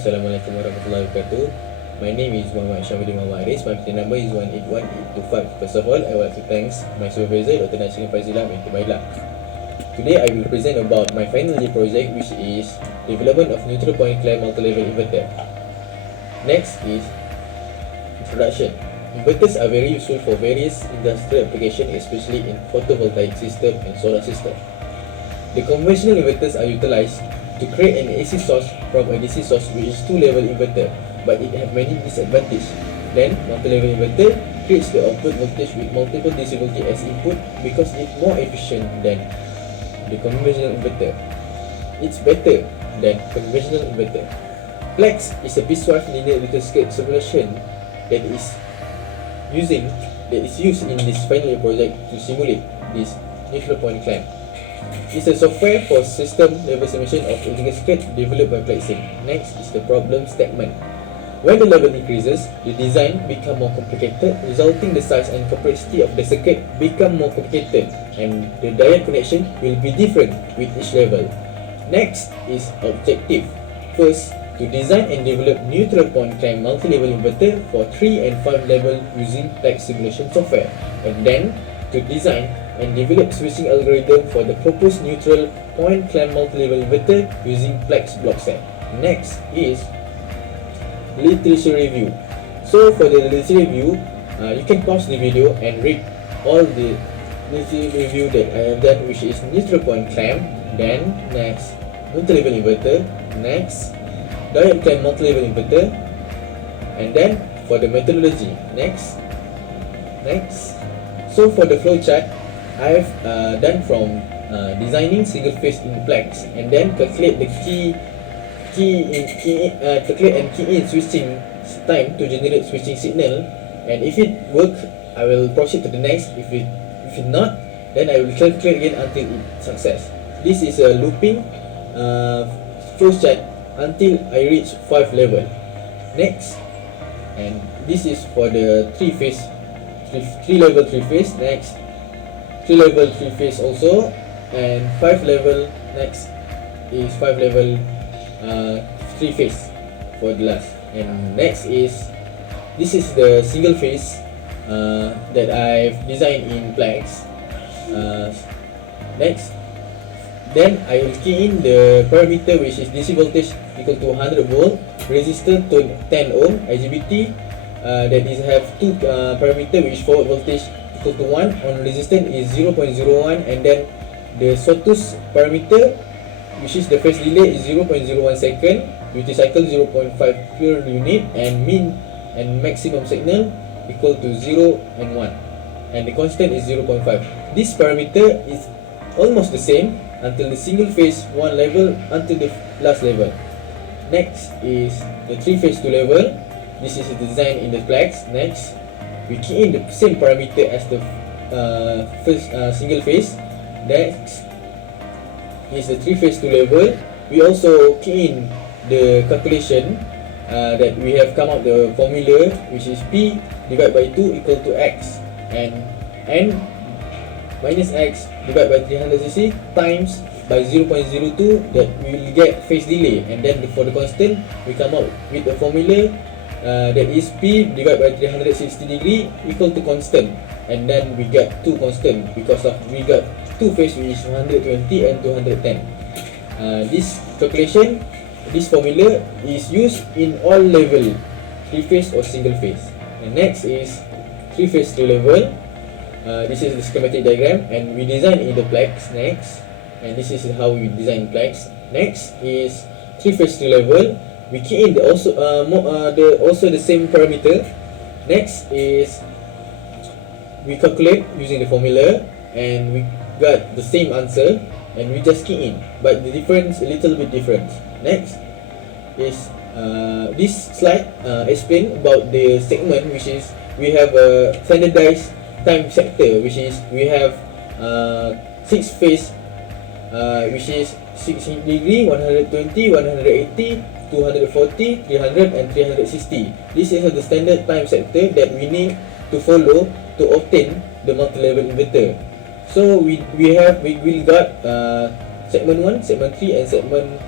Assalamualaikum warahmatullahi wabarakatuh. My name is Hisyamuddin Aris. My PIN number is 181825. First of all, I would like to thank my supervisor, Dr. NASHIREEN FARZILAH, BINTI MAILAH. Today, I will present about my final year project, which is development of neutral point clamp multi-level inverter. Next is introduction. Inverters are very useful for various industrial applications, especially in photovoltaic system and solar system. The conventional inverters are utilized to create an AC source from a DC source, which is two-level inverter, but it has many disadvantages. Then, multi-level inverter creates the output voltage with multiple DC voltage as input because it's more efficient than the conventional inverter. It's better than conventional inverter. Plex is a piecewise linear electrical circuit simulation that is used in this final year project to simulate this neutral point clamp. It's a software for system level simulation of electrical circuit developed by Plexing. Next is the problem statement. When the level increases, the design becomes more complicated, resulting the size and complexity of the circuit become more complicated, and the diode connection will be different with each level. Next is objective. First, to design and develop neutral point clamp multi-level inverter for 3 and 5 level using Plex simulation software, and then to design and develop switching algorithm for the proposed neutral point clamp multi-level inverter using Plex block set. Next is literature review. So for the literature review, you can pause the video and read all the literature review that I have done, which is neutral point clamp, then next multi-level inverter, next diode clamp multi-level inverter, and then for the methodology, next. So for the flowchart, I have done from designing single phase in Plex, and then calculate the key in switching time to generate switching signal, and if it work, I will proceed to the next. If it not, then I will calculate again until it success. This is a looping flowchart until I reach 5 level. Next, and this is for the 3 level 3 phase. Next, 3 level 3 phase also, and 5 level. Next is 5 level 3 phase for the last. And next is, this is the single phase that I've designed in Plex. Next, then I will key in the parameter, which is DC voltage equal to 100 volt, resistor to 10 ohm, IGBT that is have two parameter, which forward voltage equal to 1, on resistance is 0.01, and then the sawtooth parameter, which is the phase delay, is 0.01 second, duty cycle 0.5 per unit, and mean and maximum signal equal to 0 and 1, and the constant is 0.5. This parameter is almost the same until the single phase 1 level until the last level. Next is the 3 phase 2 level. This is the design in the Plex. Next, we key in the same parameter as the first single phase. Next is the 3 phase 2 level. We also key in the calculation that we have come up the formula, which is P divided by 2 equal to X, and N minus X divided by 300 cc times by 0.02, that we will get phase delay, and then for the constant we come up with a formula that is P divided by 360 degree equal to constant, and then we got two constant because of we got two phase, which is 120 and 210. This calculation, this formula is used in all level, 3 phase or single phase. And next is 3 phase 2 level. This is the schematic diagram, and we design in the Plex. Next, and this is how we design Plex. Next is 3 phase 2 level. We key in also the same parameter. Next is we calculate using the formula, and we got the same answer, and we just key in, but the difference a little bit different. Next is this slide explain about the segment, which is we have a standardized time sector, which is we have 6 phase, which is 60 degree, 120, 180, 240, 300, and 360. This is the standard time sector that we need to follow to obtain the multi-level inverter. So we will got segment 1, segment 3, and segment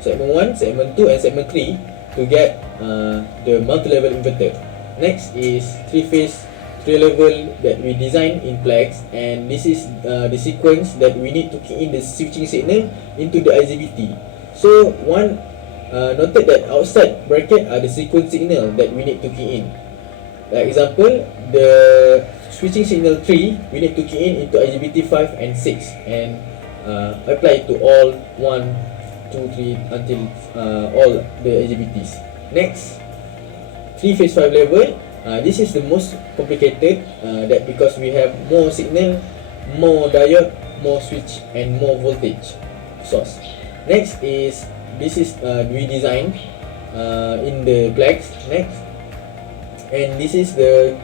segment 1, segment 2 and segment 3 to get the multi-level inverter. Next is 3-phase 3-level that we design in Plex, and this is the sequence that we need to key in the switching signal into the IGBT. So one noted that outside bracket are the sequence signal that we need to key in. Like example, the switching signal 3 we need to key in into IGBT 5 and 6 and apply to all 1, 2, 3 until all the IGBTs. Next, 3-phase 5-level. This is the most complicated that because we have more signal, more diode, more switch and more voltage source. Next is this is we design in the Plex. Next, and this is the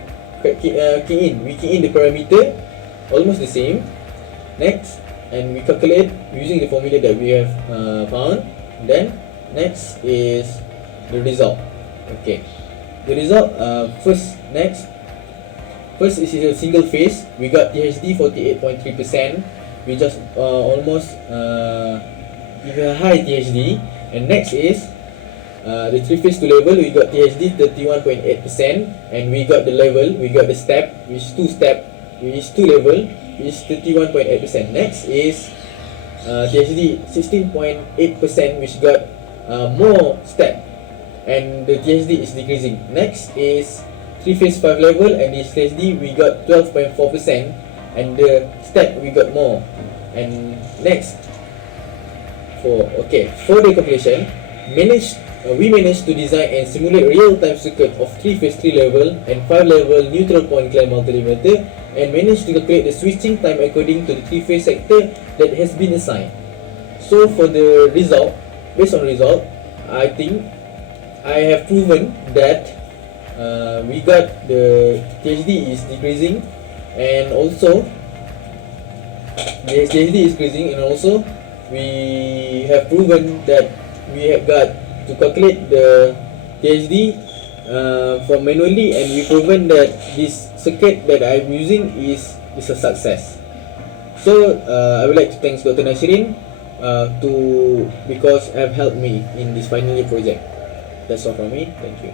key in. We key in the parameter almost the same. Next, and we calculate using the formula that we have found. Then next is the result. Okay, the result first is a single phase. We got THD 48.3%. We just almost give a high THD. And next is the 3-phase 2-level. We got THD 31.8%, and we got the level. We got the step, which is 2 level, which is 31.8%. Next is THD 16.8%, which got more step, and the THD is decreasing. Next is 3-phase 5-level, and this THD we got 12.4%, and the step we got more. And next, for the calculation, we managed to design and simulate real-time circuit of 3-phase 3-level and 5-level neutral point clamp multilevel, and managed to calculate the switching time according to the 3-phase sector that has been assigned. So for the result, based on result, I think I have proven that we got the THD is decreasing, and also the THD is decreasing, and also we have proven that we have got to calculate the THD from manually, and we proven that this circuit that I'm using is a success. So I would like to thank Dr. NASHIREEN because have helped me in this final year project. That's all from me. Thank you.